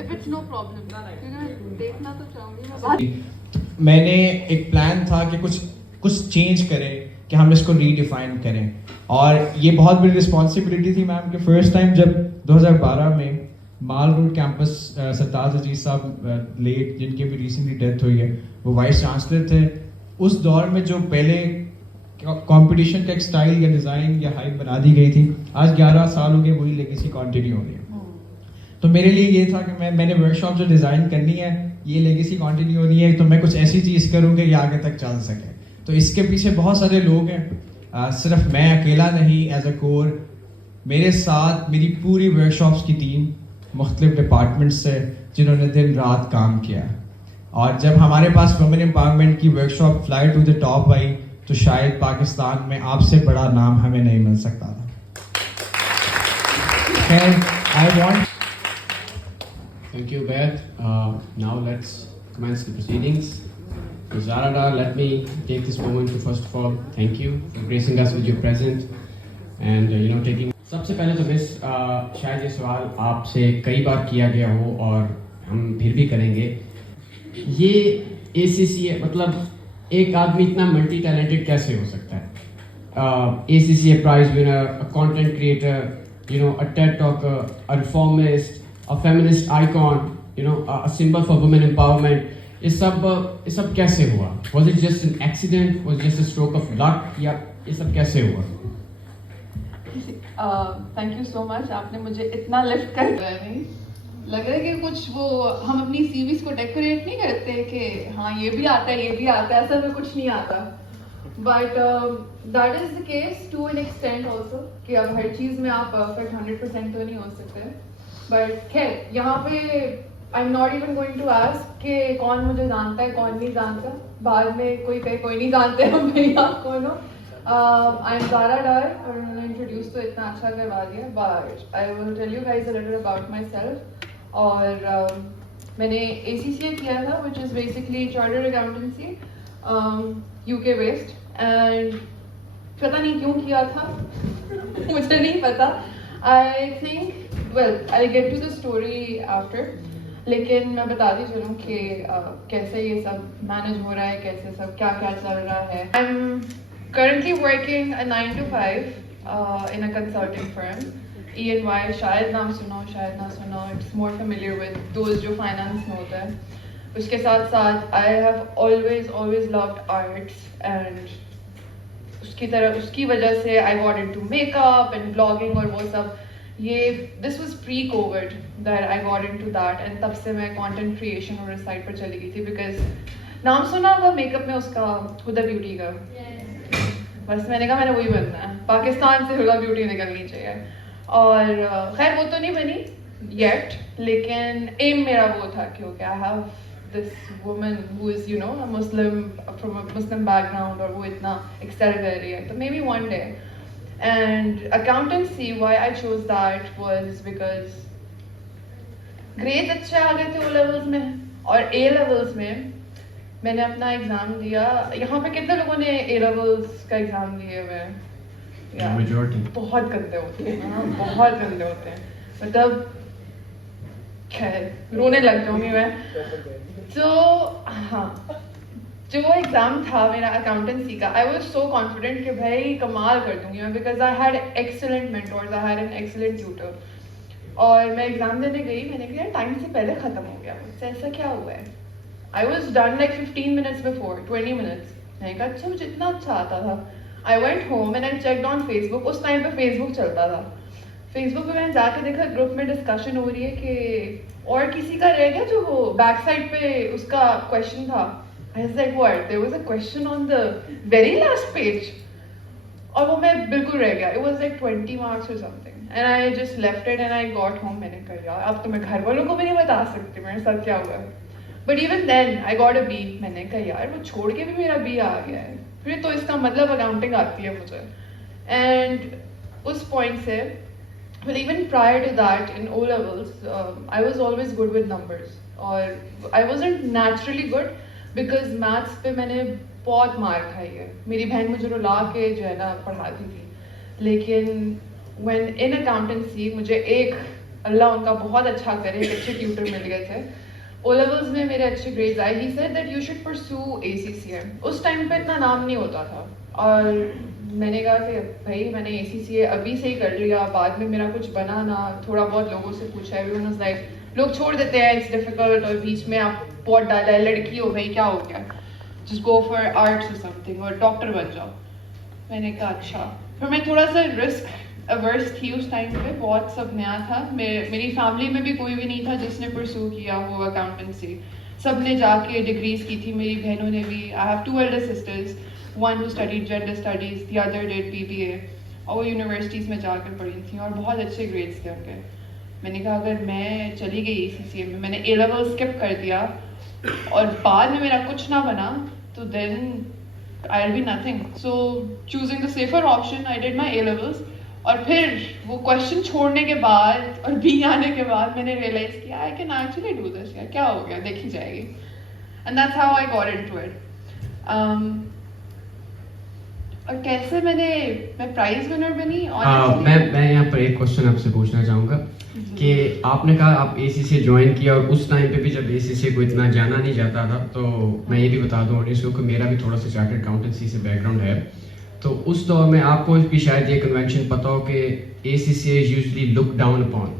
If it's no problem, دیکھنا تو چاہوں گی میں نے ایک پلان تھا کہ کچھ چینج کریں کہ ہم اس کو ری ڈیفائن کریں, اور یہ بہت بڑی رسپانسبلٹی تھی میم کہ فرسٹ ٹائم جب 2012 میں مال روڈ کیمپس سرتاج عزیز صاحب لیٹ, جن کی بھی ریسنٹلی ڈیتھ ہوئی ہے, وہ وائس چانسلر تھے. اس دور میں جو پہلے کمپٹیشن کا ایک اسٹائل یا ڈیزائن یا ہائپ بنا دی گئی تھی, آج 11 سال ہو گئے وہی لیگیسی کنٹینیو ہو رہی ہے. تو میرے لیے یہ تھا کہ میں نے ورک شاپ جو ڈیزائن کرنی ہے, یہ لیگیسی کنٹینیو ہونی ہے, تو میں کچھ ایسی چیز کروں کہ یہ آگے تک چل سکے. تو اس کے پیچھے بہت سارے لوگ ہیں, صرف میں اکیلا نہیں. ایز اے کور میرے ساتھ میری پوری ورک شاپس کی ٹیم مختلف ڈپارٹمنٹ سے, جنہوں نے دن رات کام کیا. اور جب ہمارے پاس وومن امپاورمنٹ کی workshop fly to the top آئی, تو شاید پاکستان میں آپ سے بڑا نام ہمیں نہیں مل سکتا تھا. Thank you, Beth. Now let's commence the proceedings. Zara Dar, let me take this moment to first of all thank you for gracing us with your presence and taking. سب سے پہلے تو بس شاید یہ سوال آپ سے کئی بار کیا گیا ہو اور ہم پھر بھی کریں گے. یہ ACCA مطلب ایک آدمی اتنا ملٹی ٹیلنٹڈ کیسے ہو سکتا ہے؟ ACCA prize winner, a content creator, a TED talker, a reformist, a feminist icon, a symbol for women empowerment. یہ سب کیسے ہوا؟ Was it just an accident? Was it just a stroke of luck? یا یہ سب کیسے ہوا؟ Thank you so مچ. آپ نے مجھے اتنا لفٹ کر دیا. نہیں لگ رہا ہے کہ کچھ وہ ہم اپنی سی ویز کو ڈیکوریٹ نہیں کرتے کہ ہاں یہ بھی آتا ہے یہ بھی آتا ہے, اصل میں کچھ نہیں آتا. But that is the case to an extent also, کہ اب ہر چیز میں آپ پرفیکٹ 100% تو نہیں ہو سکتے. بٹ خیر یہاں پہ I am not even going to ask کہ کون مجھے جانتا ہے کون نہیں جانتا. بعد میں کوئی کہے کوئی نہیں جانتے ہم میری آپ کون ہو. آئی ایم زارا ڈار, اور انہوں نے انٹروڈیوس تو اتنا اچھا کروا دیا. But I will tell you guys a little about myself. اور میں نے ACCA کیا تھا which is basically chartered accountancy, UK based. And پتہ نہیں کیوں کیا تھا مجھے نہیں پتا. I think well I get to the story after, لیکن میں بتاتی چلوں کہ کیسے یہ سب مینیج ہو رہا ہے, کیسے سب کیا کیا چل رہا ہے. I am currently working a 9 to 5 in a consulting firm, EY. شاید نام سنو شاید نہ سنو, it's more familiar with those جو finance میں ہوتا ہے. اس کے ساتھ ساتھ I have always loved arts, and اس کی وجہ سے I got into makeup and blogging اور وہ سب. یہ this was pre-COVID that I got into that, and تب سے میں content creation اور اس سائٹ پر چلی گئی تھی. because نام سنا ہوگا میک اپ میں اس کا ہدا بیوٹی کا, بس میں نے کہا میں نے وہی بننا ہے, پاکستان سے ہدا بیوٹی نکلنی چاہیے. اور خیر وہ تو نہیں بنی یٹ, لیکن ایم میرا وہ تھا کہ okay I have this woman who is Muslim from a Muslim background, اور وہ اتنا ایکسل کر رہی ہے, تو maybe one day. And accountancy why I choose that was because grade اچھے آ گئے تھے او لیولس میں, اور اے لیولس میں میں نے اپنا ایگزام دیا. یہاں پہ کتنے لوگوں نے اے لیولس کا ایگزام دیے ہوئے ہیں؟ بہت گندے ہوتے ہیں, بہت گندے ہوتے ہیں, مطلب خیر رونے لگ جاؤں گی میں. تو ہاں جو وہ ایگزام تھا میرا اکاؤنٹنسی کا, آئی واز سو کانفیڈنٹ کہ بھائی کمال کر دوں گی میں, because I had excellent mentors, I had an excellent tutor. اور میں ایگزام دینے گئی, میں نے کہا ٹائم سے پہلے ختم ہو گیا مجھ سے, ایسا کیا ہوا ہے. I was done like 15 minutes before, 20 minutes. میں نے کہا اچھا مجھے اتنا اچھا آتا تھا. I went home and I checked on Facebook. اس ٹائم پہ Facebook چلتا تھا. Facebook پہ میں نے جا کے دیکھا گروپ میں ڈسکشن ہو رہی ہے کہ اور کسی کا رہ گیا جو وہ بیک سائڈ پہ اس کا کویشچن تھا. I was like what? There was a question on the very last page. اور وہ میں بالکل رہ گیا. It was like 20 marks or something. And I just left it and I got home. میں نے کہا یار اب تو میں گھر والوں کو بھی نہیں بتا سکتی میرے ساتھ کیا ہوا ہے. But even then I got a B. میں نے کہا یار وہ چھوڑ کے بھی میرا B آ گیا ہے, پھر تو اس کا مطلب اکاؤنٹنگ آتی ہے مجھے. اینڈ اس پوائنٹ سے well even prior to that in O levels I was always good with numbers, اور I wasn't naturally good because maths پہ میں نے بہت مار کھائی ہے. میری بہن مجھے رلا کے جو ہے نا پڑھاتی تھی, لیکن when in accountancy مجھے ایک اللہ ان کا بہت اچھا کرے, ایک اچھے ٹیوٹر مل گئے تھے. او لیولز میں میرے اچھے گریڈز آئے. He said that you should پرسو ACCA. اس ٹائم پہ اتنا نام نہیں ہوتا تھا, اور میں نے کہا کہ بھائی میں نے ACCA ابھی سے ہی کر لیا, بعد میں میرا کچھ بنا نہ. تھوڑا بہت لوگوں سے پوچھا, ایوری ون واز لائک, لوگ چھوڑ دیتے ہیں, اٹس ڈیفیکلٹ, اور بیچ میں آپ بہت ڈالا ہے, لڑکی ہو بھائی کیا ہو گیا, جسٹ گو فار آرٹس اور سم تھنگ, اور ڈاکٹر بن جاؤ. میں نے کہا اچھا. پھر میں تھوڑا سا رسک اوورس تھی اس ٹائم پہ, بہت سب نیا تھا. میری فیملی میں بھی کوئی بھی نہیں تھا جس نے پرسو کیا وہ اکاؤنٹنسی. سب نے جا کے ڈگریز کی تھی, میری بہنوں نے بھی. I have 2 elder sisters, one who studied gender studies, the other did BBA, اور وہ یونیورسٹیز میں جا کر پڑھی تھیں اور بہت اچھے گریڈس تھے ان کے. میں نے کہا اگر میں چلی گئی ACCA میں, میں نے A level اسکپ کر دیا اور بعد میں میرا کچھ نہ بنا, تو دین I'll be nothing. So choosing the safer option, I did my A levels. اور پھر وہ کوشچن چھوڑنے کے بعد اور B آنے کے بعد میں نے ریئلائز کیا I can actually do this. یا کیا ہو گیا, دیکھی جائے گی. And that's how I got into it. اور کیسے میں پرائز ونر بنی. میں یہاں پر ایک کوشچن آپ سے پوچھنا چاہوں گا کہ آپ نے کہا آپ ACCA جوائن کیا, اور اس ٹائم پہ بھی جب ACCA کو اتنا جانا نہیں جاتا تھا, تو میں یہ بھی بتا دوں آڈینس کو کہ میرا بھی تھوڑا سا چارٹرڈ اکاؤنٹنسی سے بیک گراؤنڈ ہے. تو اس دور میں آپ کو بھی شاید یہ کنونشن پتہ ہو کہ ACCA is usually look down upon.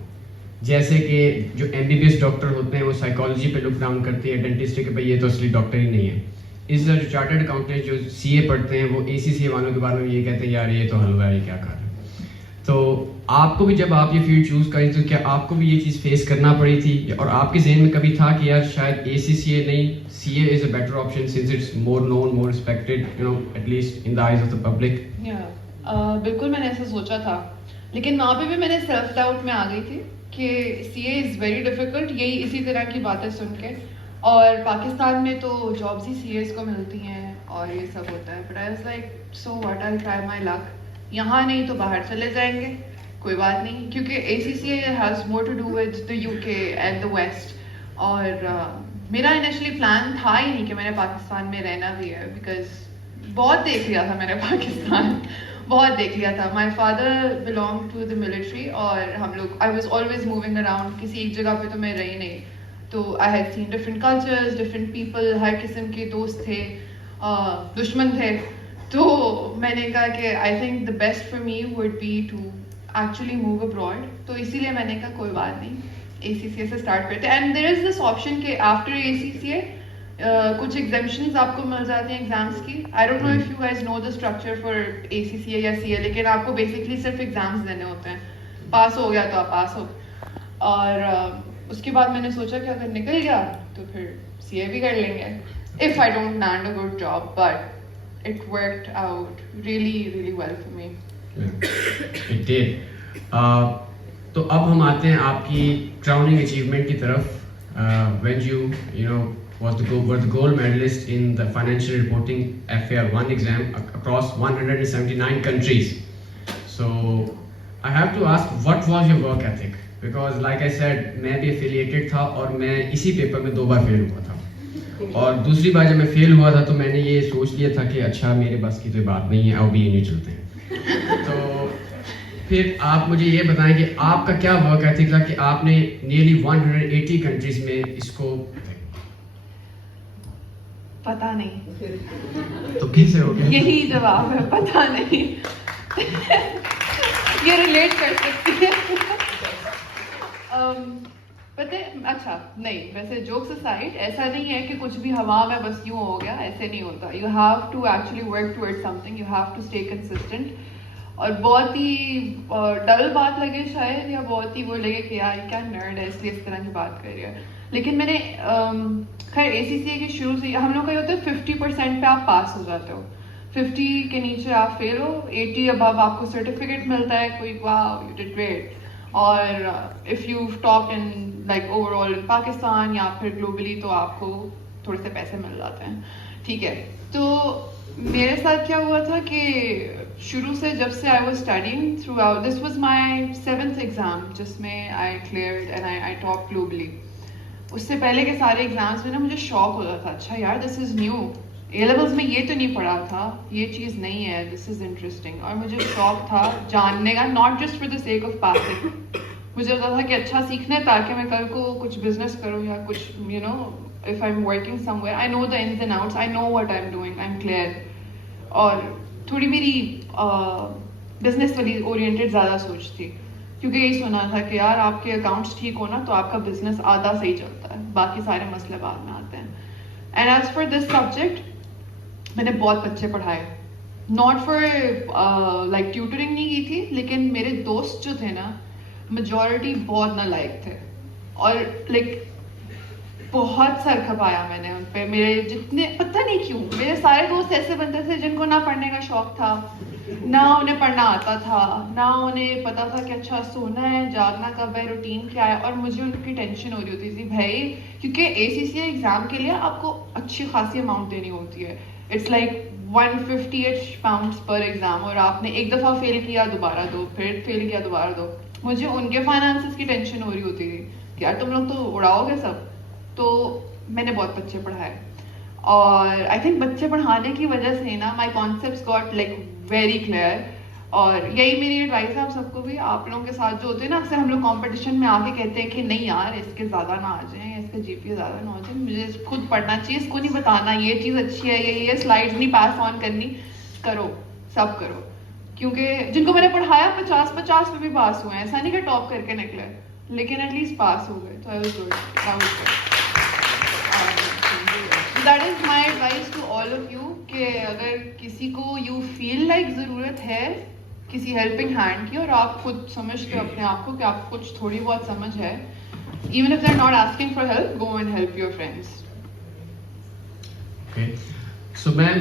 جیسے کہ جو MBBS ڈاکٹر ہوتے ہیں وہ سائیکالوجی پہ لک ڈاؤن کرتے ہیں, ڈینٹسٹ کہ بھائی یہ تو اصلی ڈاکٹر ہی نہیں ہے. اس طرح جو چارٹرڈ اکاؤنٹنٹ جو CA پڑھتے ہیں وہ ACCA والوں کے بارے میں یہ کہتے ہیں یار یہ تو حلوہ ہے, یہ کیا کر رہے ہیں. تو آپ کو بھی جب آپ یہ فیلڈ چوز کریں تو کیا آپ کو بھی یہ چیز فیس کرنا پڑی تھی, اور آپ کے ذہن میں کبھی تھا کہ یار شاید ACCA نہیں, CA is a better option since it's more known, more respected, you know, at least in the eyes of the public? بالکل میں نے ایسا سوچا تھا, لیکن وہاں پہ بھی میں نے سیلف ڈاؤٹ میں آ گئی تھی کہ CA از ویری ڈیفیکلٹ, یہی اسی طرح کی باتیں سن کے. اور پاکستان میں تو جابس ہی CAs کو ملتی ہیں اور یہ سب ہوتا ہے. But I was like so what, I try my luck. یہاں نہیں تو باہر چلے جائیں گے, کوئی بات نہیں, کیونکہ ACCA has more to do with the UK and the west. اور میرا انیشلی پلان تھا ہی نہیں کہ میں نے پاکستان میں رہنا بھی ہے, بیکاز بہت دیکھ لیا تھا میں نے پاکستان, بہت دیکھ لیا تھا. My father belong to the military, اور ہم لوگ I was always moving around, کسی ایک جگہ پہ تو میں رہی نہیں. تو I had seen different cultures, different people, ہر قسم کے دوست تھے, دشمن تھے. تو میں نے کہا کہ I think the best for me would be to actually move abroad. تو اسی لیے میں نے کہا کوئی بات نہیں, ACCA سے اسٹارٹ کرتے. And there is this option کہ آفٹر ACCA کچھ ایگزیمشنز آپ کو مل جاتی ہیں ایگزامس کی. I don't know if you guys know the structure for ACCA یا CA, لیکن آپ کو بیسکلی صرف ایگزامس دینے ہوتے ہیں. پاس ہو گیا تو آپ پاس ہو. اور اس کے بعد میں نے سوچا کہ اگر نکل گیا تو پھر CA بھی کر لیں گے, if I don't land a good job. But it worked out really, really well for me. It did. تو اب ہم آتے ہیں آپ کی crowning achievement کی طرف. When you know were the gold medalist in the financial reporting FAR1 exam across 179 countries. So I have to ask, what was your work ethic? Because like I said, میں بھی affiliated تھا اور میں اسی paper میں 2 بار فیل ہوا تھا. اور دوسری بار جب میں فیل ہوا تھا تو میں نے یہ سوچ لیا تھا کہ اچھا میرے بس کی تو بات نہیں ہے, اب بھی یہ نہیں چلتے ہیں. تو پھر آپ مجھے یہ بتائیں کہ آپ کا کیا ورک ایتھک تھا کہ آپ نے نیئرلی 180 کنٹریز میں اس کو. پتہ نہیں. تو کیسے ہو گیا؟ یہی جواب ہے, پتہ نہیں. یہ ریلیٹ کر سکتی ہے. پتہ اچھا نہیں, ویسے جوکس اسائڈ ایسا نہیں ہے کہ کچھ بھی ہوا میں بس یوں ہو گیا, ایسے نہیں ہوتا. You have to actually work toward something, you have to stay consistent. اور بہت ہی ڈل بات لگے شاید, یا بہت ہی وہ لگے کہ یار کیا نرڈ ہے اس لیے اس طرح کی بات کر رہی ہے, لیکن میں نے خیر ACCA کے شروع سے ہم لوگ کا یہ ہوتا ہے 50% پہ آپ پاس ہو جاتے ہو, 50 کے نیچے آپ فیل ہو, 80 ابو آپ کو سرٹیفکیٹ ملتا ہے کوئی, واو یو ڈیڈ گریٹ. اور if you top in like overall in Pakistan یا پھر گلوبلی تو آپ کو تھوڑے سے پیسے مل جاتے ہیں, ٹھیک ہے. تو میرے ساتھ کیا ہوا تھا کہ شروع سے جب سے I was studying throughout, this was my 7th exam جس میں I cleared and I top globally. اس سے پہلے کے سارے ایگزامس میں نا مجھے شوق ہوتا تھا, اچھا یار دس از نیو, A levels میں یہ تو نہیں پڑھا تھا, یہ چیز نہیں ہے, دس از انٹرسٹنگ. اور مجھے شوق تھا جاننے کا, not just for the sake of passing, مجھے لگتا تھا کہ اچھا سیکھنا ہے تاکہ میں کل کو کچھ بزنس کروں یا کچھ you know if I am working somewhere I know the ins and outs I know what I am doing I am clear. اور تھوڑی میری بزنس والی اورینٹیڈ زیادہ سوچ تھی کیونکہ یہی سنا تھا کہ یار آپ کے اکاؤنٹس ٹھیک ہونا تو آپ کا بزنس آدھا صحیح چلتا ہے, باقی سارے مسئلے بعد میں آتے ہیں. And as for this subject میں نے بہت بچے پڑھائے, ناٹ فار لائک ٹیوٹرنگ نہیں کی تھی, لیکن میرے دوست جو تھے نا میجورٹی بہت نالائق تھے اور لائک بہت سر کھپایا میں نے ان پہ. میرے جتنے پتہ نہیں کیوں میرے سارے دوست ایسے بنتے تھے جن کو نہ پڑھنے کا شوق تھا, نہ انہیں پڑھنا آتا تھا, نہ انہیں پتا تھا کہ اچھا سونا ہے, جاگنا کب ہے, روٹین کیا ہے. اور مجھے ان کی ٹینشن ہو رہی ہوتی تھی بھائی, کیونکہ ACCA ایگزام کے لیے آپ کو اچھی خاصی اماؤنٹ دینی ہوتی ہے. It's like 158 pounds per exam, اور آپ نے ایک دفعہ فیل کیا دوبارہ دو, پھر فیل کیا دوبارہ دو. مجھے ان کے فائنانسز کی ٹینشن ہو رہی ہوتی تھی کہ یار تم لوگ تو اڑاؤ گے سب. تو میں نے بہت بچے پڑھائے, اور آئی تھنک بچے پڑھانے کی وجہ سے نا my concepts got like very clear. اور یہی میری ایڈوائس ہے آپ سب کو بھی, آپ لوگوں کے ساتھ جو ہوتے ہیں نا اکثر ہم لوگ کمپٹیشن میں آ کے کہتے ہیں کہ نہیں یار اس کے زیادہ نہ آ جائیں, اس کے GPA زیادہ نہ ہو جائیں, مجھے خود پڑھنا چاہیے, اس کو نہیں بتانا یہ چیز اچھی ہے, یہ سلائڈ نہیں پاس آن کرنی, کرو سب کرو. کیونکہ جن کو میں نے پڑھایا 50 پہ بھی پاس ہوئے ہیں, ایسا نہیں کہ ٹاپ کر کے نکلے, لیکن ایٹ لیسٹ پاس ہو گئے. تو that is my advice to all of you کہ اگر کسی کو یو فیل لائک ضرورت ہے کسی ہیلپنگ ہینڈ کی, اور آپ خود سمجھتے ہو اپنے آپ کو کہ آپ کو کچھ تھوڑی بہت سمجھ ہے, even if they are not asking for help, go and help your friends. Okay. So ma'am,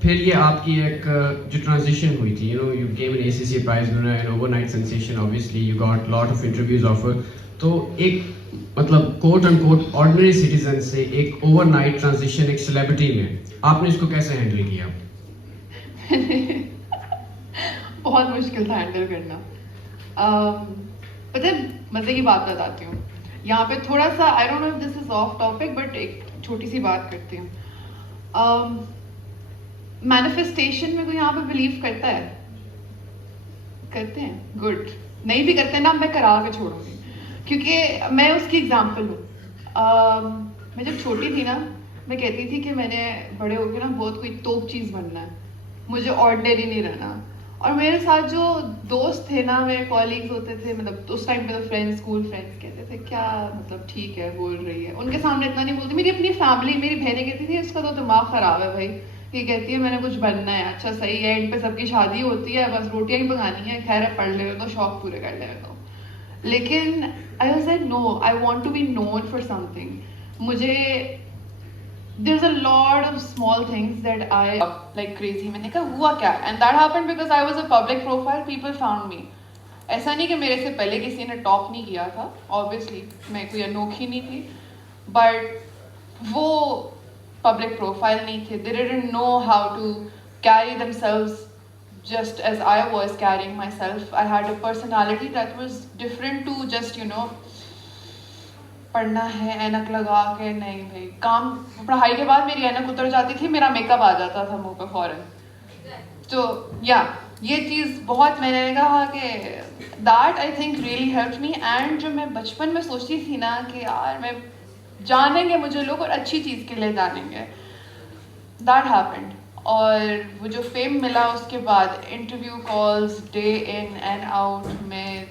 پھر یہ آپ کی ایک جو ٹرانزیشن ہوئی تھی, you know you gave an ACCA prize winner and overnight sensation, obviously you got lot of interviews offered. تو ایک مطلب کوٹ ان کوٹ آرڈنری سٹیزن سے ایک اوور نائٹ ٹرانزیشن ایک سیلیبریٹی میں, آپ نے اس کو کیسے ہینڈل کیا؟ بہت مشکل تھا ہینڈل کرنا. پتہ ہے مزے کی بات بتاتی ہوں یہاں پہ تھوڑا سا, I don't know if this is off topic but ایک چھوٹی سی بات کرتی ہوں. مینیفیسٹیشن میں کوئی یہاں پہ بلیو کرتا ہے؟ کرتے ہیں, گڈ. نہیں بھی کرتے نا میں کرا کے چھوڑوں گی, کیونکہ میں اس کی ایگزامپل ہوں. میں جب چھوٹی تھی نا میں کہتی تھی کہ میں نے بڑے ہو کے نا بہت کوئی توپ چیز بننا ہے, مجھے آرڈنری نہیں رہنا. اور میرے ساتھ جو دوست تھے نا, میرے کالیگز ہوتے تھے, مطلب اس ٹائم پہ تو فرینڈس, اسکول فرینڈس کہتے تھے کیا مطلب ٹھیک ہے بول رہی ہے, ان کے سامنے اتنا نہیں بولتی. میری اپنی فیملی, میری بہنیں کہتی تھی اس کا تو دماغ خراب ہے بھائی, یہ کہتی ہے میں نے کچھ بننا ہے. اچھا صحیح ہے, ان پہ سب کی شادی ہوتی ہے, بس روٹیاں ہی پکانی ہے, خیر ہے پڑھ لے تو شوق پورے کر لے تو. لیکن I was like no, I want to be known for something. مجھے there's a lot of small things that I like crazy. میں نے کہا ہوا کیا, and that happened because I was a public profile, people found me. ایسا نہیں کہ میرے سے پہلے کسی نے ٹاپ نہیں کیا تھا, obviously میں کوئی انوکھی نہیں تھی, but وہ public profile نہیں تھے. They didn't know how to carry themselves just as I was carrying myself. I had a personality that was different to just, you know, پڑھنا ہے اینک لگا کے. نہیں بھائی, کام پڑھائی کے بعد میری اینک اتر جاتی تھی, میرا میک اپ آ جاتا تھا منہ پہ فوراً. تو یا یہ چیز بہت میں نے کہا کہ that I think really help me. And جو میں بچپن میں سوچتی تھی نا کہ یار میں جانیں گے مجھے لوگ اور اچھی چیز کے لیے جانیں گے, دیٹ ہیپنڈ. اور وہ جو فیم ملا اس کے بعد interview calls day in and out میں,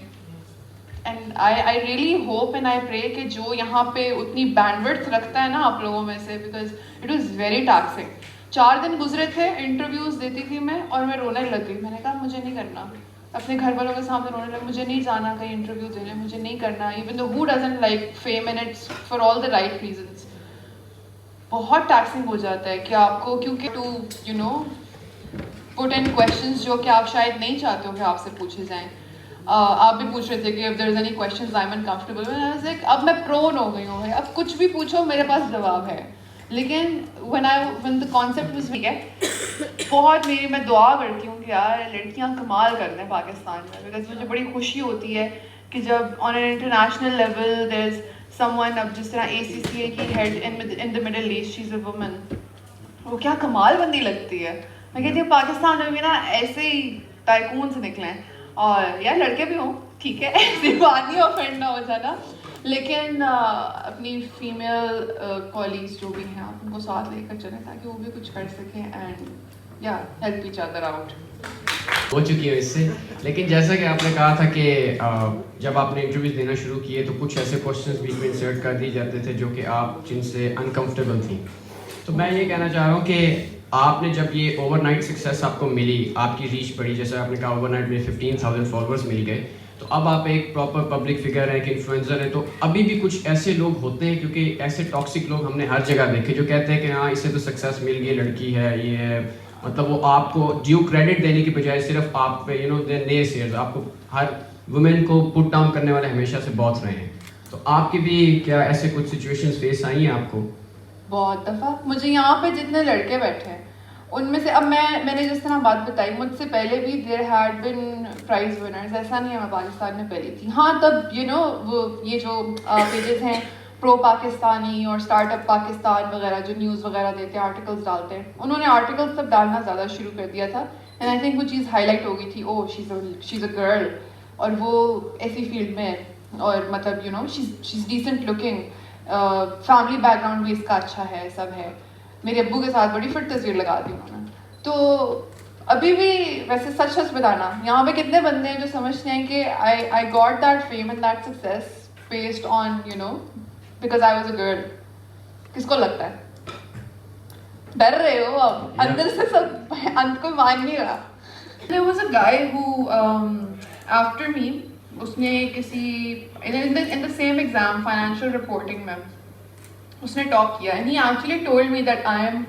and I really hope and I pray کہ جو یہاں پہ اتنی بینڈوڈتھ رکھتا ہے نا آپ لوگوں میں سے, because it was very tasking. 4 دن گزرے تھے, انٹرویوز دیتی تھی میں اور میں رونے لگ گئی. میں نے کہا مجھے نہیں کرنا, اپنے گھر والوں کے سامنے رونے لگا, مجھے نہیں جانا کہیں انٹرویو دینے, مجھے نہیں کرنا. Even though he doesn't like fame and it's for all the right reasons. بہت ٹیکسنگ ہو جاتا ہے کہ آپ کو, کیونکہ to you know put in questions جو کہ آپ شاید نہیں چاہتے ہو کہ آپ سے پوچھے جائیں. آپ بھی پوچھ رہے تھے کہ if there is any questions I am uncomfortable. اب میں پرون ہو گئی ہوں, اب کچھ بھی پوچھو میرے پاس جواب ہے. لیکن when the concept was بہت میری میں دعا کرتی ہوں کہ یار لڑکیاں کمال کر دیں پاکستان میں, بیکاز مجھے بڑی خوشی ہوتی ہے کہ جب on an international level there is someone, اب جس طرح ACCA کی head in the middle east, she is a woman, وہ کیا کمال بندی لگتی ہے. میں کہتی ہوں پاکستان میں بھی نا ایسے ہی ٹائکون سے نکلیں, اور یار لڑکے بھی ہوں ٹھیک ہے ایسی بات نہیں آفینڈ نہ ہو جانا, لیکن اپنی فیمیل کالیگس جو بھی ہیں آپ ان کو ساتھ لے کر چلیں تاکہ وہ بھی کچھ کر سکیں اینڈ یا ہیلپ ایچ ادر آؤٹ. ہو چکی ہے اس سے. لیکن جیسا کہ آپ نے کہا تھا کہ جب آپ نے انٹرویوز دینا شروع کیے تو کچھ ایسے کوشچنس بیچ میں انسرٹ کر دی جاتے تھے جو کہ آپ جن سے انکمفرٹیبل تھیں. تو میں یہ کہنا چاہ رہا ہوں کہ آپ نے جب یہ اوور نائٹ سکسیس آپ کو ملی, آپ کی ریچ بڑھی, جیسے آپ نے کہا اوور نائٹ میں 15,000 فالوورس مل گئے, تو اب آپ ایک پراپر پبلک فگر ہیں, ایک انفلوئنسر ہیں, تو ابھی بھی کچھ ایسے لوگ ہوتے ہیں, کیونکہ ایسے ٹاکسک لوگ ہم نے ہر جگہ دیکھے جو کہتے ہیں کہ ہاں اسے تو سکسیس مل گئی, لڑکی ہے, یہ ہے, مطلب وہ آپ کو ڈیو کریڈٹ دینے کی بجائے صرف آپ پہ نئے سیئرز, آپ کو ہر وومن کو پٹ ڈاؤن کرنے والے ہمیشہ سے بہت رہے ہیں. تو آپ کی بھی کیا ایسے کچھ سچویشنز فیس آئی ہیں آپ کو؟ بہت دفعہ. مجھے یہاں پہ جتنے لڑکے بیٹھے ہیں ان میں سے, اب میں نے جس طرح بات بتائی, مجھ سے پہلے بھی their had been price winners, ایسا نہیں ہے میں پاکستان میں پہلی تھی. ہاں تب وہ یہ جو پیجز ہیں پرو پاکستانی اور اسٹارٹ اپ پاکستان وغیرہ جو نیوز وغیرہ دیتے ہیں, آرٹیکلس ڈالتے ہیں, انہوں نے آرٹیکلس تب ڈالنا زیادہ شروع کر دیا تھا. اینڈ آئی تھنک وہ چیز ہائی لائٹ ہو گئی تھی, او شیز اے گرل, اور وہ ایسی فیلڈ میں, اور مطلب she's decent looking, family back ground بھی اس کا اچھا ہے, سب ہے. میرے ابو کے ساتھ بڑی فٹ تصویر لگا دی انہوں نے. تو ابھی بھی ویسے سچ بتانا, یہاں پہ کتنے بندے ہیں جو سمجھتے ہیں کہ I got that fame and that success based on because I was a girl. کس کو لگتا ہے؟ ڈر رہے ہو اب اندر سے, سب انت کو مان نہیں رہا. There was a guy who after me, اس نے کسی in the same exam financial reporting میں اس نے ٹاپ کیا, and he actually told me that I am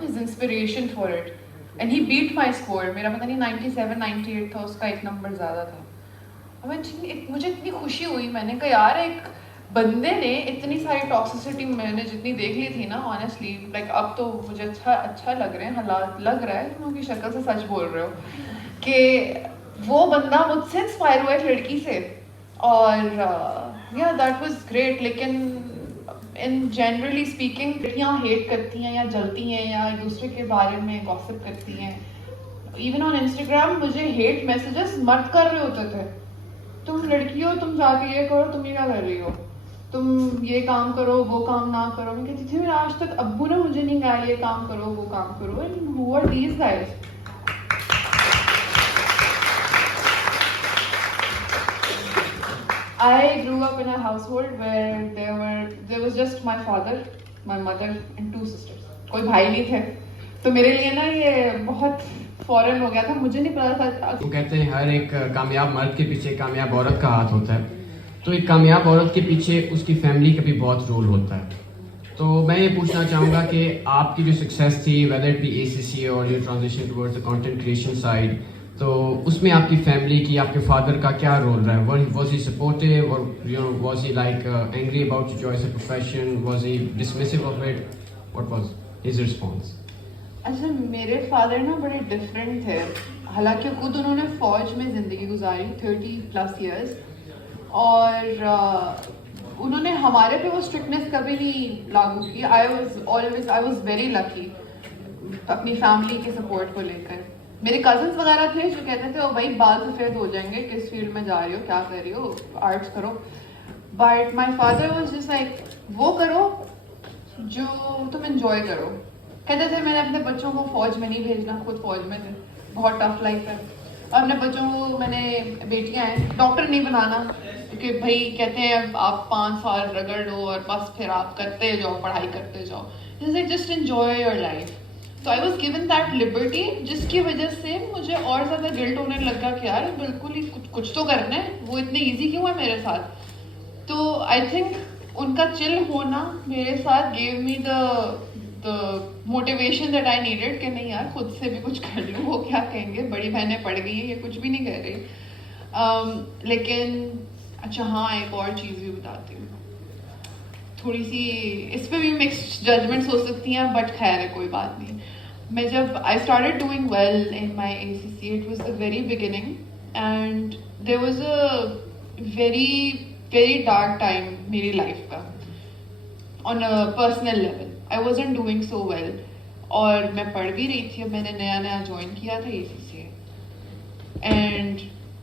his inspiration for it, and he beat my score. میرا پتہ نہیں 97 98 تھا, اس کا ایک نمبر زیادہ تھا. مجھے اتنی خوشی ہوئی, میں نے کہا یار ایک بندے نے اتنی ساری ٹاکسیسٹی میں نے جتنی دیکھ لی تھی نا, آنیسٹلی لائک اب تو مجھے اچھا لگ رہے ہیں حالات, لگ رہا ہے تم کی شکل سے سچ بول رہے ہو کہ وہ بندہ مجھ سے انسپائر ہوا ہے لڑکی سے, اور یا دیٹ واز گریٹ. لیکن ان جنرلی اسپیکنگ لڑکیاں ہیٹ کرتی ہیں یا جلتی ہیں یا ایک دوسرے کے بارے میں گوسپ کرتی ہیں. ایون آن انسٹاگرام مجھے ہیٹ میسیجز مرد کر رہے ہوتے تھے, تم لڑکی ہو, تم جا کے یہ کرو, تم یہ کیا کر رہی ہو, تم یہ کام کرو, وہ کام نہ کرو. میں کہتی تھی میرا آج تک ابو نے مجھے نہیں کہا یہ کام کرو, وہ کام کرو. And who are these guys? I grew up in a household where there was just my father, my mother and 2 sisters. کوئی بھائی نہیں تھے, تو میرے لیے نا یہ بہت فورن ہو گیا تھا, مجھے نہیں پتا تھا. وہ کہتے ہیں ہر ایک کامیاب مرد کے پیچھے کامیاب عورت کا ہاتھ ہوتا ہے, تو ایک کامیاب عورت کے پیچھے اس کی فیملی کا بھی بہت رول ہوتا ہے. تو میں یہ پوچھنا چاہوں گا کہ آپ کی جو سکسیس تھی ویدر اٹ بی ACC اور your transition towards the content creation side, تو اس میں آپ کی فیملی کی, آپ کے فادر کا کیا رول رہا ہے؟ واز ہی سپورٹیو اور was he like angry about your choice of profession? Was he dismissive of it? What was his response? اچھا, میرے فادر نا بڑے ڈفرینٹ تھے, حالانکہ خود انہوں نے فوج میں زندگی گزاری 30+ ایئرس, اور انہوں نے ہمارے پہ وہ اسٹرکٹنیس کبھی نہیں لاگو کی. آئی واز ویری لکی اپنی فیملی کے سپورٹ کو لے کر. میرے کزنس وغیرہ تھے جو کہتے تھے او بھائی بال سفید ہو جائیں گے, کس فیلڈ میں جا رہی ہو, کیا کر رہی ہو, آرٹس کرو. But my father was just like وہ کرو جو تم انجوائے کرو. کہتے تھے میں نے اپنے بچوں کو فوج میں نہیں بھیجنا, خود فوج میں تھے, بہت ٹف لائف ہے, اور اپنے بچوں کو, میں نے بیٹیاں ہیں, ڈاکٹر نہیں بنانا, کیونکہ بھائی کہتے ہیں آپ 5 سال رگڑ لو اور بس پھر آپ کرتے جاؤ, پڑھائی کرتے جاؤ. Just enjoy your life. تو I was given that liberty, جس کی وجہ سے مجھے اور زیادہ گلٹ ہونے لگا کہ یار بالکل ہی کچھ تو کرنا ہے, وہ اتنے ایزی کیوں ہے میرے ساتھ. تو آئی تھنک ان کا چل ہونا میرے ساتھ give me the motivation that I needed کہ نہیں یار خود سے بھی کچھ کر لوں, وہ کیا کہیں گے, بڑی بہنیں پڑھ گئی ہیں, یہ کچھ بھی نہیں کہہ رہی. لیکن اچھا ہاں, ایک اور چیز بھی بتاتی ہوں, تھوڑی سی اس پہ بھی مکسڈ ججمنٹس ہو سکتی ہیں, بٹ خیر ہے, کوئی بات نہیں. میں جب I started doing well in my ACC, it was the very beginning, and there was a very dark time میری لائف کا on a personal level. I wasn't doing so well, اور میں پڑھ بھی رہی تھی, میں نے نیا جوائن کیا تھا ACC, and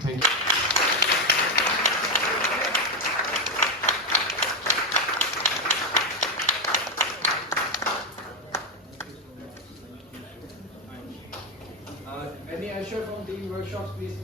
Thank you. Any usher from the workshops, please,